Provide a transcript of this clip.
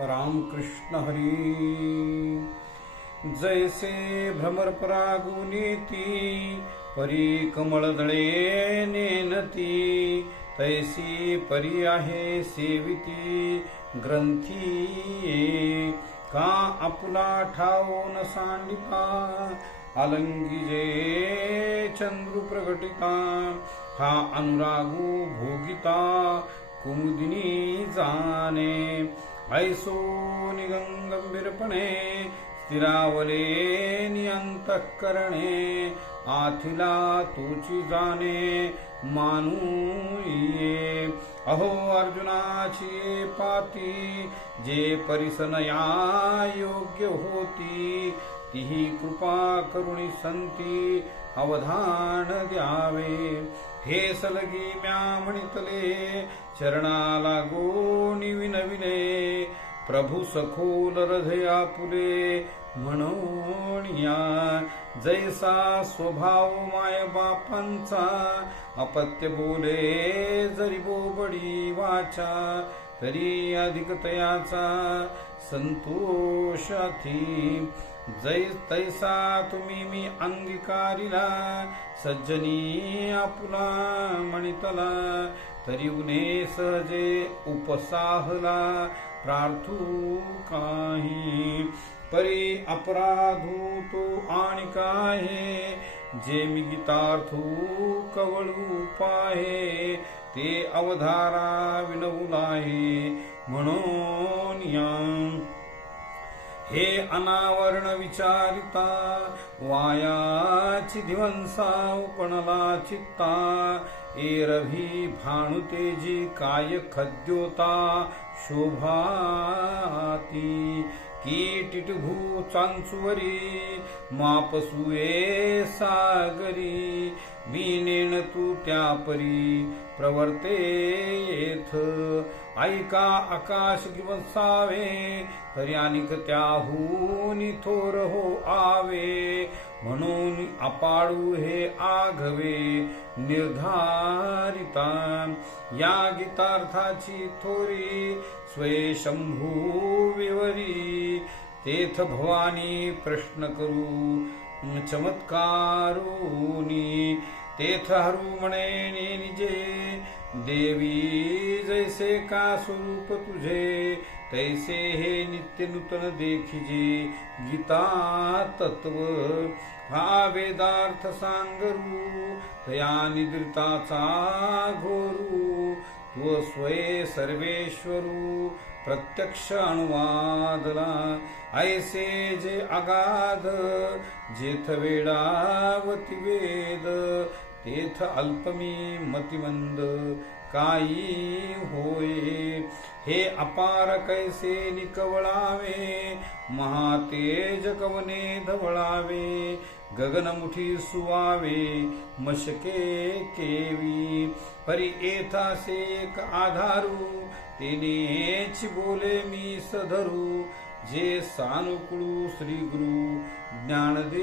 रामकृष्ण हरी। जैसे भ्रमर परागुनीती परी कमळदळे नेनती, तैसी परी आहे सेविती ग्रंथी। का आपुला ठाव न सांडिता, अलंगी जे चंद्रू प्रगटिता। हा अनुरागू भोगिता कुमुदिनी जाणे, ऐसो निगंगंभीरपणे स्थिरावले नियंतःकरणे। आथिला तोची जाणे मानूये, अहो अर्जुनाची पाती। जे परिसनया योग्य होती, तिही कृपा करुणी संती अवधान द्यावे। हे सलगी म्या म्हणितले, चरणाला गोणी विनविले। प्रभू सखोल हृदय आपुले म्हणूनिया। जैसा स्वभाव माय बापांचा, अपत्य बोले जरी बोबडी वाचा। तरी अधिक तयाचा संतोषाथी, तैसा तुम्ही मी अंगीकारिला। सज्जनी आपुला म्हणितला, तरी उने सहजे उपसाहला। प्रार्थू काही परी अपराधू तो आणि काहे। जे मी गीतार्थू कवळू पाहे, ते अवधारा विनवुलाहे म्हणून या। हे अनावरण विचारिता, वायाची ध्वंसा उपणला चित्ता। एरवी भानुतेजी काय खद्योता शोभाती। की टिटभू चांचुवरी मापसुये सागरी। मी नेण तू त्या परी प्रवर्ते येथ। ऐका आकाश गिवसावे, तरी अनिक त्याहून थोर हो आवे। म्हणून अपाळू हे आघवे निर्धारिता। या गीतार्थाची थोरी स्वये शंभू विवरी। तेथ भवानी प्रश्न करू चमत्कारुनी। तेथ हरू म्हणे निजे, देवी जैसे का स्वरूप तुझे। तैसे हे नित्य नूतन देखिजे गीता तत्व। हा वेदार्थ सांगरू, तया निद्रिताचा घोरू। तू स्वये सर्वेश्वरू प्रत्यक्ष अनुवादला। ऐसे जे अगाध जेथ वेडावती वेद, तेथ अल्पमी मतिमंद काही होय। हे अपार कैसे निकवळावे, महातेज कवने धवळावे। गगनमुठी सुवावे मशके केवी। परी एथासे एक आधारू, तेनेच बोले मी सधरू। जे सानुकुळू श्री गुरु ज्ञानदेव